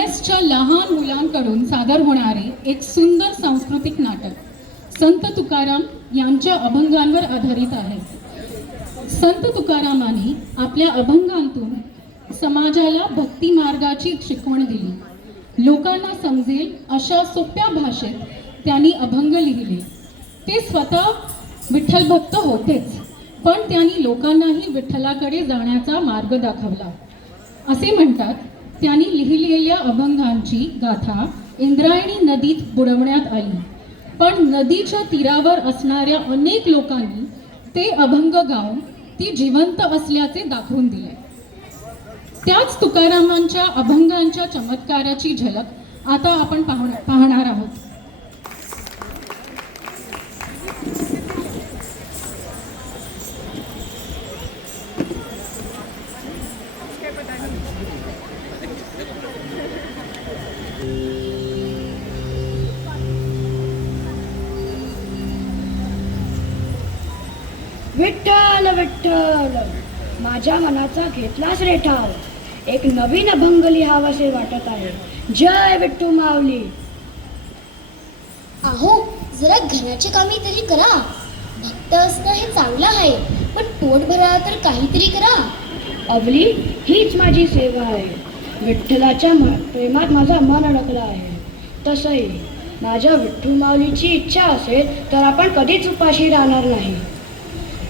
उमेसच्या लहान मुलांकडून सादर होणारे एक सुंदर सांस्कृतिक नाटक संत तुकाराम यांच्या अभंगांवर आधारित आहे. संत तुकारामांनी आपल्या अभंगांतून समाजाला भक्ती मार्गाची शिकवण दिली. लोकांना समजेल अशा सोप्या भाषेत त्यांनी अभंग लिहिले. ते स्वतः विठ्ठल भक्त होतेच, पण त्यांनी लोकांनाही विठ्ठलाकडे जाण्याचा मार्ग दाखवला. असे म्हणतात, त्यांनी लिहिलेल्या अभंगांची गाथा इंद्रायणी नदीत बुडवण्यात आली, पण नदीच्या तीरावर असणाऱ्या अनेक लोकांनी ते अभंग गाऊन ती जिवंत असल्याचे दाखवून दिले. त्याच तुकारामांच्या अभंगांच्या चमत्काराची झलक आता आपण पाहणार आहोत. विठ्ठल विठ्ठल माझ्या मनाचा घेतलाच रे ठाव. एक नवीन अभंग लिहावासे वाटत आहे. जय विठ्ठू माऊली. अहो, जरा घराची कामे तरी करा. भक्त असणं हे चांगलं आहे, पण पोट भरायला तर काहीतरी करा. अवली, हीच माझी सेवा आहे. विठ्ठलाच्या प्रेमात माझा मन अडकला आहे. तसंही माझ्या विठ्ठू माऊलीची इच्छा असेल तर आपण कधीच उपाशी राहणार नाही.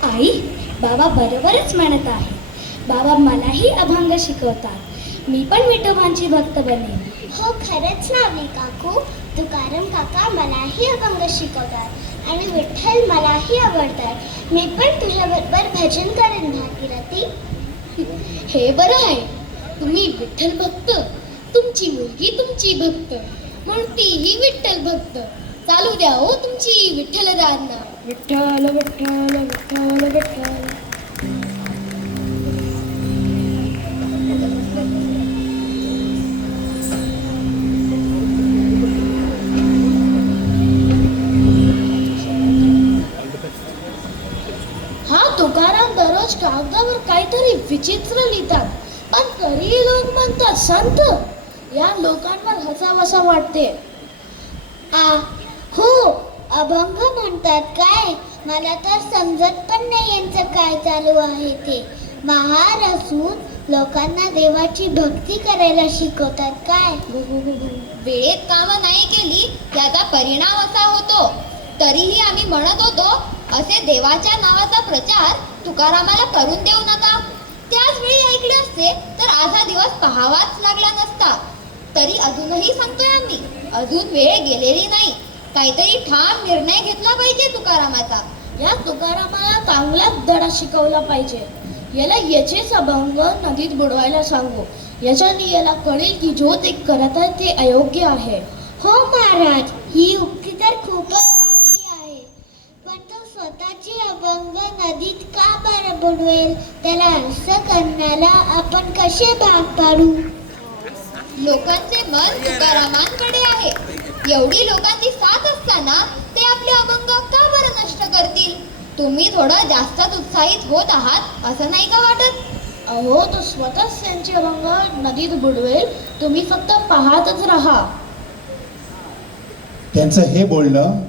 आई, बाबा बरोबरच म्हणत आहे. बाबा मलाही अभंग शिकवतात. मी पण विठोबांची भक्त बनेन. हो, खरंच ना मी काकू. तुकाराम काका मलाही अभंग शिकवतात आणि विठ्ठल मलाही आवडतात. मी पण तुझ्याबरोबर भजन करेन भागीरथी. हे बरं आहे, तुम्ही विठ्ठल भक्त, तुमची मुलगी तुमची भक्त, म्हणून तीही विठ्ठल भक्त. चालू द्या हो तुमची विठ्ठल राधना. विठ्ठल विठ्ठल विठ्ठल विठ्ठल. हा तुकाराम दररोज कागदावर काहीतरी विचित्र लिहितात, पण तरीही लोक म्हणतात संत. या लोकांवर हसावसं वाटते. हो, अभंग म्हणतात काय? मला तर समजत पण नाही यांचं काय चालू आहे ते. महार असून लोकांना देवाची भक्ती करायला शिकवतात काय? वेळेत कामं नाही केली त्याचा परिणाम असा होतो. तरीही आम्ही म्हणत होतो असे देवाच्या नावाचा प्रचार तुकारामाला करून देऊ नका. त्याच वेळी ऐकले असते तर आज हा दिवस पाहावाच लागला नसता. तरी अजूनही सांगतोय आम्ही, अजून वेळ गेलेली नाही. काहीतरी ठाम निर्णय घेतला पाहिजे तुकारामाचा. या तुकारामाला चांगलाच धडा शिकवला पाहिजे. याला याचेच अभंग नदीत बुडवायला सांगू. याच्याने याला कळेल की जो ते करत आहे ते अयोग्य आहे. हो महाराज, ही युक्ती तर खूपच चांगली आहे, पण तो स्वतःचे अभंग नदीत का बरं बुडवेल? त्याला असं करण्याला आपण कसे भाग पाडू? लोकांचे मन तुकारामांकडे आहे. एवढी लोकांची साथ असताना ते आपले अभंग का बरं नष्ट करतील? तुम्ही थोडं जास्तच उत्साहित होत आहात असं नाही का वाटत? अहो, तो स्वतःच त्यांचे अभंग नदीत बुडवेल. तुम्ही फक्त पाहतच राहा. त्यांचं हे बोलणं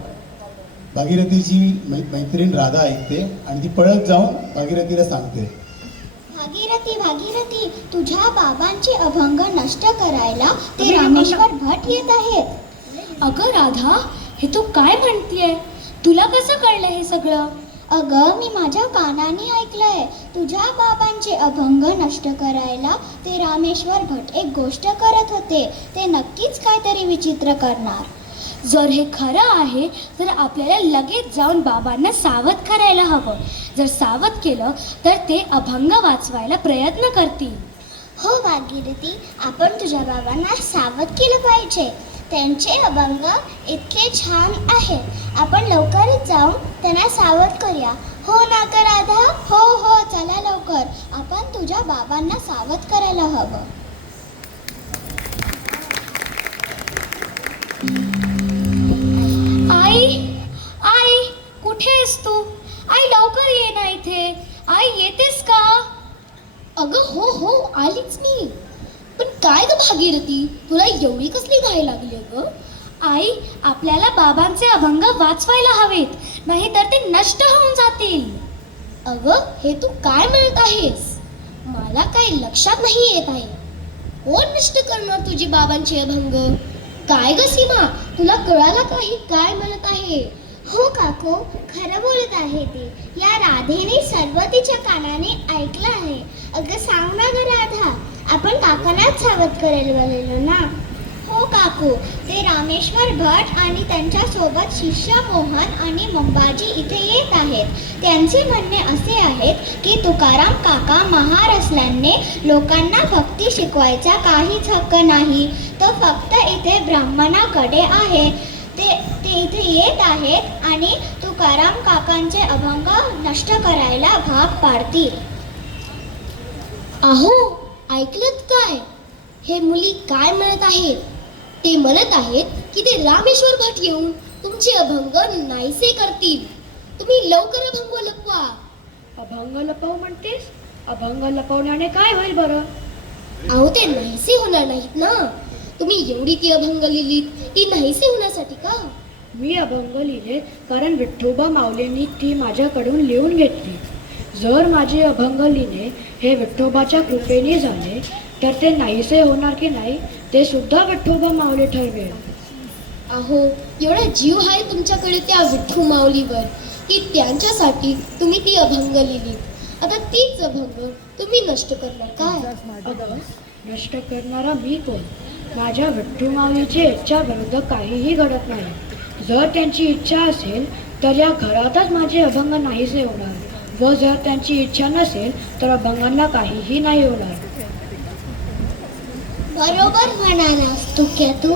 भागीरथीची मैत्रीण राधा ऐकते आणि ती पळत जाऊन भागीरथीला सांगते. भागीरथी, भागीरथी, तुझ्या बाबांचे अभंग नष्ट करायला ते रामेश्वर भट येत आहेत. अगं राधा, हे तू काय म्हणतेय? तुला कसं कळलं हे सगळं? अगं, मी माझ्या कानाने ऐकलंय. तुझ्या बाबांचे अभंग नष्ट करायला ते रामेश्वर भट एक गोष्ट करत होते. ते नक्कीच काहीतरी विचित्र करणार. जर हे खरं आहे तर आपल्याला लगेच जाऊन बाबांना सावध करायला हवं. जर सावध केलं तर ते अभंग वाचवायला प्रयत्न करतील. हो भागीरथी, आपण तुझ्या बाबांना सावध केलं पाहिजे. त्यांचे अभंग इतके छान आहे. आपण लवकरच जाऊन त्यांना सावध करूया. हो ना का राधा? हो हो, चला लवकर. आपण तुझ्या बाबांना सावध करायला हवं. आई, आई, कुठे आहेस तू? आई, लवकर ये ना इथे. आई, येतेस का? अगं हो हो, आलीच मी. पण काय ग भागीरथी, तुला एवढी कसली घाई लागली ग? आई, आपल्याला बाबांचे अभंग वाचवायला हवेत, नाहीतर ते नष्ट होऊन जातील. अगं, हे तू काय म्हणत आहेस? मला काही लक्षात नाही येत आहे. कोण नष्ट करणार तुझी बाबांची अभंग? काय ग सीमा, तुला कळालं काही काय म्हणत आहे? हो काकू, खरं बोलत आहे ते. या राधेने सर्व तिच्या कानाने ऐकलं आहे. अगं सांग ना ग राधा, आपण काकांनाच सावध करायला बोललो ना. हो काकू, ते रामेश्वर भट आणि त्यांच्या सोबत शिष्य मोहन आणि मंबाजी इथे येत आहेत. त्यांचे म्हणणे असे आहेत की तुकाराम काका महार असल्याने लोकांना भक्ती शिकवायचा काहीच हक्क नाही. तो फक्त इथे ब्राह्मणाकडे आहे. ते इथे येत आहेत आणि तुकाराम काकांचे अभंग नष्ट करायला भाग पाडतील. अहो, ऐकलत काय? हे मुली काय म्हणत आहेत? ते म्हणत आहेत की ते रामेश्वर भट येऊन तुमचे अभंग नाहीसे करतील. तुम्ही लवकर अभंग लपवा. अभंग लपव म्हणतेस? अभंग लपवण्याने काय होईल बरं? अहो, ते नाहीसे होणार नाहीत ना. तुम्ही एवढी ती अभंग लिहिलीत, ती नाहीसे होण्यासाठी का? मी अभंग लिहिले कारण विठोबा माऊलींनी ती माझ्याकडून लिहून घेतली. जर माझे अभंग लिहिणे हे विठोबाच्या कृपेने झाले तर ते नाहीसे होणार की नाही ते सुद्धा विठोबा माऊली ठरवेल. अहो, एवढा जीव आहे तुमच्याकडे त्या विठ्ठू माऊलीवर की त्यांच्यासाठी तुम्ही ती अभंग लिहिलीत. आता तीच अभंग तुम्ही नष्ट करणार काय? अगं, नष्ट करणारा मी कोण? माझ्या विठ्ठू माऊलीची इच्छा विरुद्ध काहीही घडत नाही. जर त्यांची इच्छा असेल तर या घरातच माझे अभंग नाहीसे होणार व जर त्यांची इच्छा नसेल तर अभंगांना काहीही नाही होणार. बरोबर म्हणालास तू क्या तू.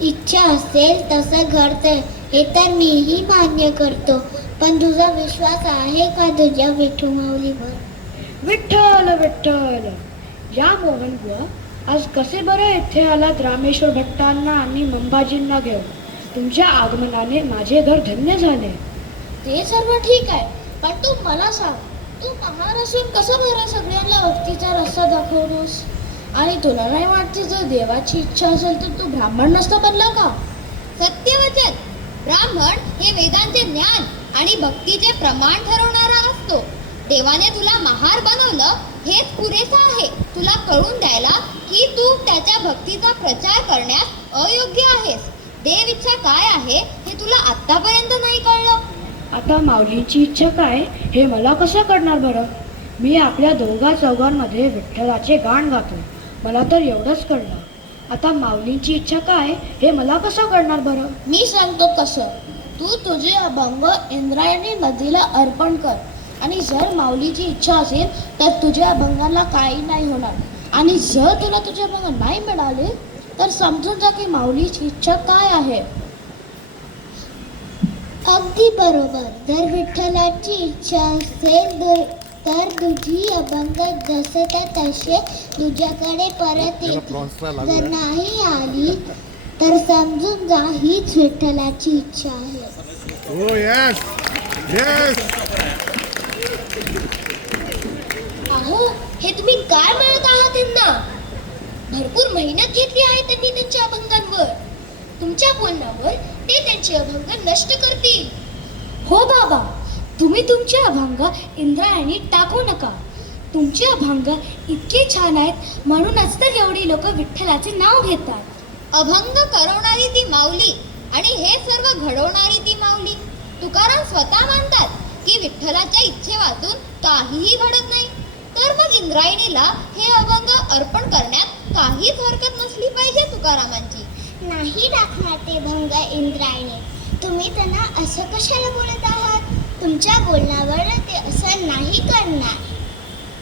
इच्छा असेल तसं घडतं हे तर मीही मान्य करतो. पण तुझा विश्वास आहे का तुझ्या विठू माऊलीवर? विठ्ठल विठ्ठल, या मोहन बुवा आज कसे बरं येथे आलात रामेश्वर भट्टांना आणि मंबाजींना घेऊन? तुमच्या आगमनाने माझे घर धन्य झाले. ते सर्व ठीक आहे, पण तू मला सांग, तू महार असून कसं बरं सगळ्यांना भक्तीचा रस्ता दाखवतोस? आणि तुला नाही वाटते जर देवाची इच्छा असेल तर तू ब्राह्मण नसता बनला का? सत्यवचन, ब्राह्मण हे वेदांचे ज्ञान आणि भक्तीचे प्रमाण ठरवणारा असतो. देवाने तुला महार बनवलं हेच पुरेसं आहे तुला कळून द्यायला की तू त्याच्या भक्तीचा प्रचार करण्यास अयोग्य आहेस. देव इच्छा काय आहे हे तुला आतापर्यंत नाही कळलं. आता माऊलींची इच्छा काय हे मला कसं कळणार बरं? मी आपल्या दोघा चौघांमध्ये विठ्ठलाचे गाण गातो, मला तर एवढंच कळलं. आता माऊलींची इच्छा काय हे मला कसं कळणार बरं? मी सांगतो कसं. तू तुझे अभंग इंद्रायणी नदीला अर्पण कर आणि जर माऊलीची इच्छा असेल तर तुझ्या अभंगाला काही नाही होणार. आणि जर तुला तुझे अभंग नाही मिळाले तर समजून जा की माऊलीची इच्छा काय आहे. अगदी बरोबर. जर विठ्ठलाची इच्छा असेल तर तुझी अभंग जसे तर तसे तुझ्याकडे परत येतील. जर नाही आली तर समजून जा हीच विठ्ठलाची इच्छा आहे. Oh yes, yes. अहो, हे तुम्ही काय म्हणत आहात त्यांना? भरपूर मेहनत घेतली आहे त्यांनी त्यांच्या अभंगांवर. तुमच्या बोलण्यावर ते त्यांचे अभंग नष्ट करतील. हो बाबा, तुम्ही तुमचे अभंग इंद्रायणी टाकू नका. तुमचे अभंग इतके छान आहेत म्हणूनच तर एवढी लोक विठ्ठलाचे नाव घेतात. अभंग करवणारी ती माऊली आणि हे सर्व घडवणारी ती माऊली. तुकाराम स्वतः मानतात की विठ्ठलाच्या इच्छेवाचून काहीही घडत नाही. तर मग इंद्रायणीला हे अभंग अर्पण करण्यात काहीच हरकत नसली पाहिजे तुकारामांची. नाही टाकणार ते भंग इंद्रायणी. तुम्ही त्यांना असं कशाला बोलत आहात? तुमच्या बोलण्यावर ते असं नाही करणार.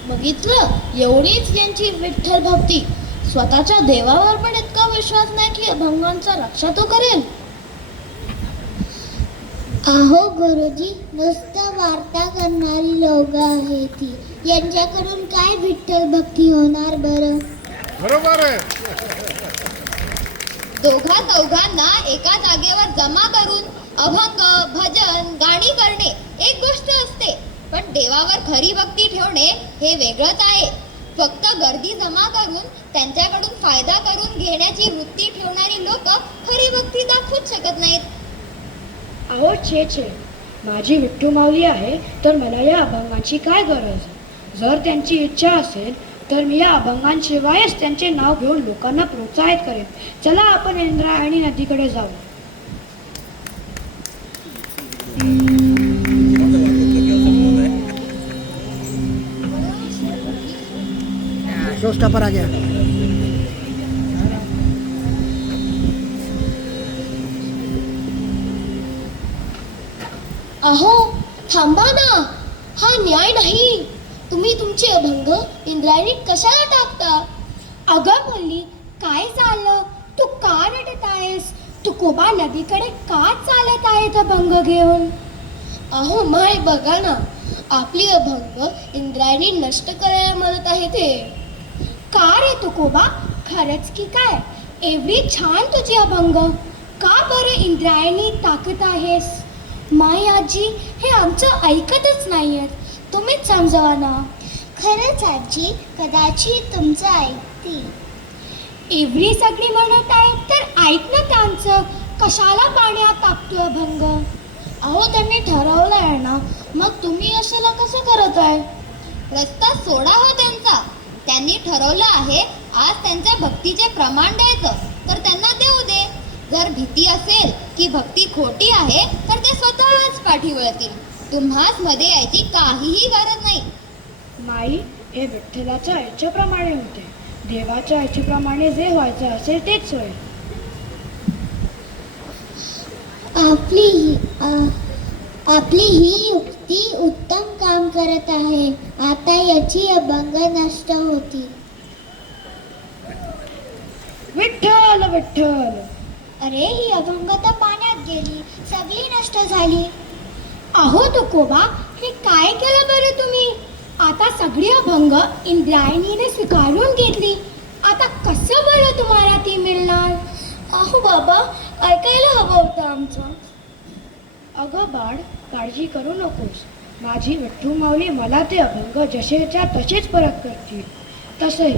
बघितलं, एवढीच यांची विठ्ठल भक्ती. स्वतःच्या देवावर पण इतका विश्वास नाही की अभंगांचा रक्षा तो करेल. अहो गुरुजी, नुसतं वार्ता करणारी लोक आहे ती. यांच्याकडून काय विठ्ठल भक्ती होणार बरं? बरोबर आहे. दोघा चौघांना एका जागेवर जमा करून अभंग, भजन, गाणी करणे एक गोष्ट असते, पण देवावर खरी भक्ती ठेवणे हे वेगळंच आहे. फक्त गर्दी जमा करून त्यांच्याकडून फायदा करून घेण्याची वृत्ती ठेवणारी लोक खरी भक्ती दाखवूच शकत नाहीत. अहो छे छे, माझी विठ्ठू माऊली आहे तर मला या अभंगांची काय गरज? जर त्यांची इच्छा असेल तर मी या अभंगांशिवायच त्यांचे नाव घेऊन लोकांना प्रोत्साहित करेन. चला आपण इंद्रायणी नदीकडे जाऊ. शोस्टॉपर आ गया. अहो थांबा ना, हा न्याय नाही. तुम्ही तुमचे अभंग इंद्रायणीत कशाला टाकता? अगं मुली, काय झालं? तू का रडत आहेस? तू कोबा नदीकडे का चालत आहेत अभंग घेऊन? अहो माय बघा ना, आपली अभंग इंद्रायणी नष्ट करायला म्हणत आहे ते. का रे तू कोबा? खरंच की काय? एवढी छान तुझी अभंग, का बरं इंद्रायणी टाकत आहेस? माय आजी, हे आमचं ऐकतच नाहीयेत, तुम्हीच समजावा ना. खरंच आजी, कदाचित तुमचं ऐकतील. एवढी सगळी म्हणत आहेत तर ऐक ना त्यांचं. कशाला पाण्यात टाकतो अभंग? अहो त्यांनी ठरवलं आहे ना, मग तुम्ही अशाला कसं करत आहे? रस्ता सोडा हो त्यांचा. त्यांनी ठरवलं आहे आज त्यांच्या भक्तीचे प्रमाण द्यायचं, तर त्यांना देऊ दे. जर भीती असेल की भक्ती खोटी आहे तर ते स्वतःच पाठी वळतील. तुम्हास मध्ये यायची काहीही गरज नाही. माई, हे विठ्ठलाच्या इच्छेप्रमाणे होते. देवाच्या इच्छेप्रमाणे जे व्हायचं असेल तेच होईल. आपली ही युक्ती उत्तम काम करत आहे. आता याची अभंग नष्ट होती. विठ्ठल विठ्ठल. अरे, ही अभंग तर पाण्यात गेली, सगळी नष्ट झाली. अहो तुकोबा, हे काय केलं बरं तुम्ही? आता सगळी अभंग इंद्रायणीने स्वीकारून घेतली. आता कसं बरं तुम्हाला ती मिळणार? अहो बाबा, ऐकायला हवं होतं आमचं. अगं बाळ, काळजी करू नकोस. माझी विठ्ठू माऊली मला ते अभंग जसेच्या तसेच परत करतील. तसंही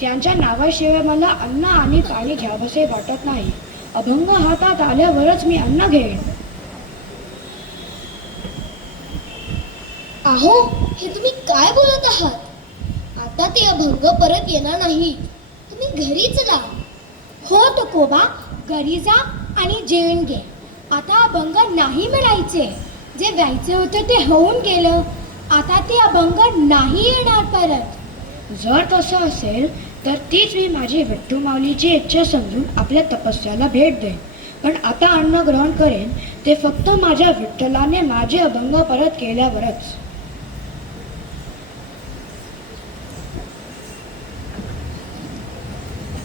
त्यांच्या नावाशिवाय मला अन्न आणि पाणी घ्यावंसे वाटत नाही. अभंग हातात आल्यावरच मी अन्न घेईन. अहो, हे तुम्ही काय बोलत आहात? आता ते अभंग परत येणार नाही. तुम्ही घरीच जा. हो तुकोबा, घरी जा आणि जेवण घे. आता अभंग नाही मिळायचे. जे व्हायचे होते ते होऊन गेलं. आता ते अभंग नाही येणार परत. जर तसं असेल तर तीच मी माझी विठ्ठू माऊलीची इच्छा समजून आपल्या तपस्याला भेट देईन. पण आता अन्न ग्रहण करेन ते फक्त माझ्या विठ्ठलाने माझे अभंग परत केल्यावरच.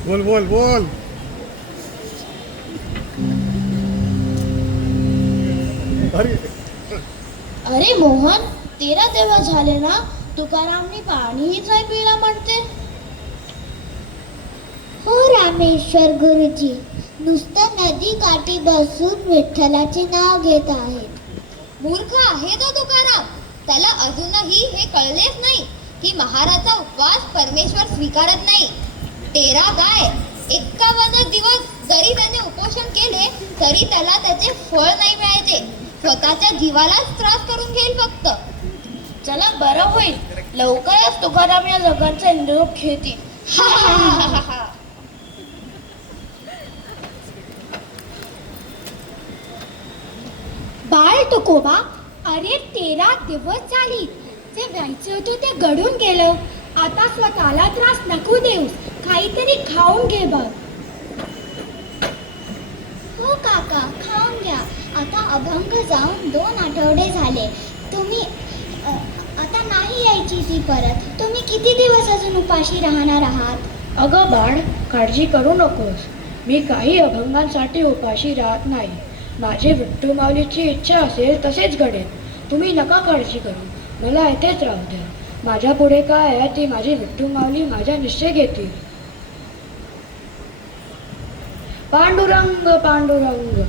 बोल बोल बोल. अरे अरे मोहन, 13 दिवस झाले ना, तुकारामनी पाणीही नाही पिला म्हणते. हो रामेश्वर गुरुजी, नुसतं नदी काठी बसून विठ्ठलाचे नाव घेत आहेत. मूर्ख आहे तो तुकाराम. त्याला अजूनही हे कळलेच नाही की महाराचा उपवास परमेश्वर स्वीकारत नाही. 13 काय 51 दिवस जरी त्याने उपोषण केले तरी त्याला त्याचे फळ नाही मिळायचे. स्वतःच्या जीवालाच त्रास करून घेईल फक्त. चला, बरं होईल. लवकरच तुकाराम या जगाचा निरोप घेतील. बाळ तुकोबा, अरे 13 दिवस झाली. जे व्हायचे होते ते घडून गेलं. आता स्वतःला त्रास नको देऊस. काहीतरी खाऊन घे बघ. हो काका, खाऊन घ्या. आता अभंग जाऊन 2 आठवडे झाले. तुम्ही आता नाही यायची ती परत. तुम्ही किती दिवस अजून उपाशी राहणार आहात? अगं बाळ, काळजी करू नकोस. मी काही अभंगांसाठी उपाशी राहत नाही. माझी विठ्ठू माऊलीची इच्छा असेल तसेच घडेल. तुम्ही नका काळजी करू. मला येथेच राहू द्या. माझ्या पुढे काय आहे ती माझी विठ्ठू माऊली माझ्या निश्चय घेतील. पांडुरंग पांडुरंग.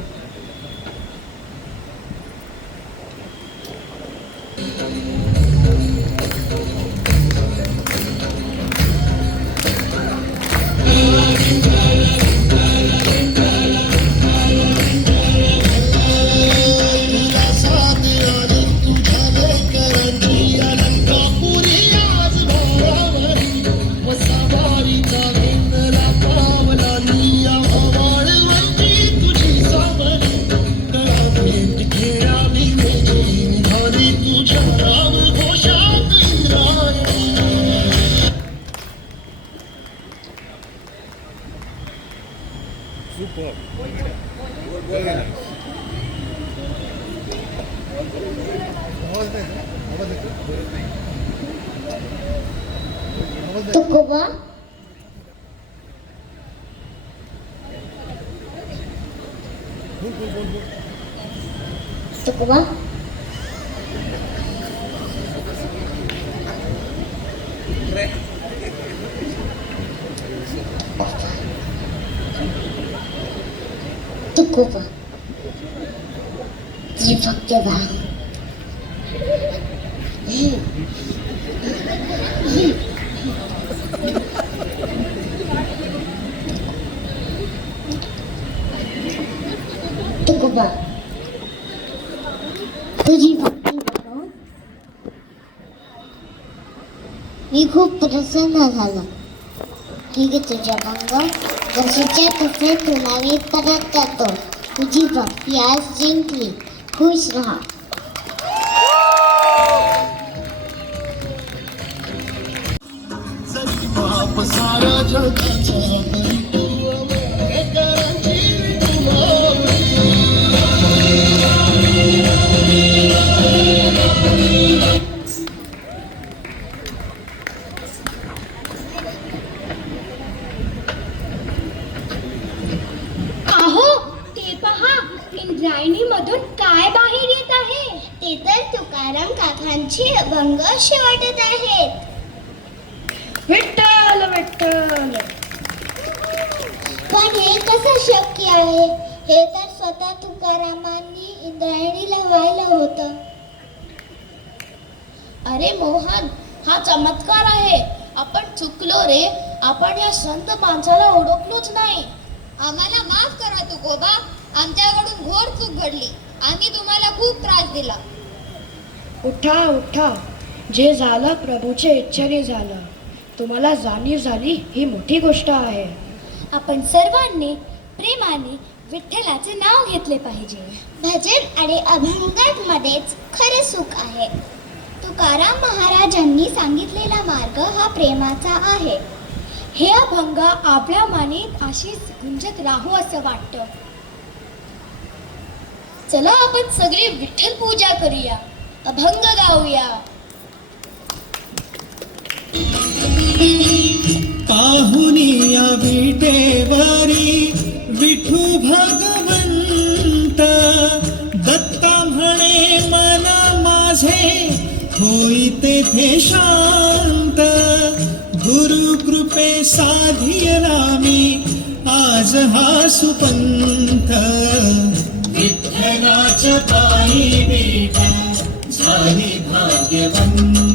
सुपर आवाज नाही का? आवाज येतो? आवाज नाही. तुकोबा बोल बोल बोल बोल. तुकोबा तुकोबा तुझी फक्त भाव तुकोबा तुझी भक्ती बघून मी खूप प्रसन्न झालो. ठीक आहे तुझ्या अभंग जशीच्या तसे तुला मी परत करतो. तुझी भक्ती आज जिंकली. खुश राहा. सारा जगाचा अहो ते पहा, इंद्रायणी मधून काय बाहेर येत आहे. ते तर तुकाराम काकांची अभंग अशी वाटत आहेत. विठ्ठल विठ्ठल. पण हे कसं शक्य आहे? हे तर स्वतः तुकारामांनी इंद्रायणीला व्हायला होतं. अरे मोहन, हा चमत्कार आहे. आपण चुकलो रे. आपण या संत माणसाला ओळखलोच नाही. आम्हाला माफ करा तुकोबा. आमच्याकडून घोर चूक घडली. आम्ही तुम्हाला खूप त्रास दिला. उठा उठा. जे झालं प्रभूच्या इच्छेने झालं. तुम्हाला जाणीव झाली ही मोठी गोष्ट आहे. आपण सर्वांनी प्रेमाने विठ्ठलाचे नाव घेतले पाहिजे. भजन आणि अभंगांमध्येच खरे सुख आहे. तुकाराम महाराजांनी सांगितलेला मार्ग हा प्रेमाचा आहे. हे अभंग आपल्या मनात अशीच गुंजत राहू असं वाटतं. चला आपण सगळी विठ्ठल पूजा करूया, अभंग गाऊया. पाहुनिया विटेवरी विठू भगवंत. दत्ता म्हणे मन माझे होई तेथे शांत. गुरु कृपे साधियला मी आज हा सुपंथ. विठ्ठलाच्या पायी विठ्ठल झाली भाग्यवंत.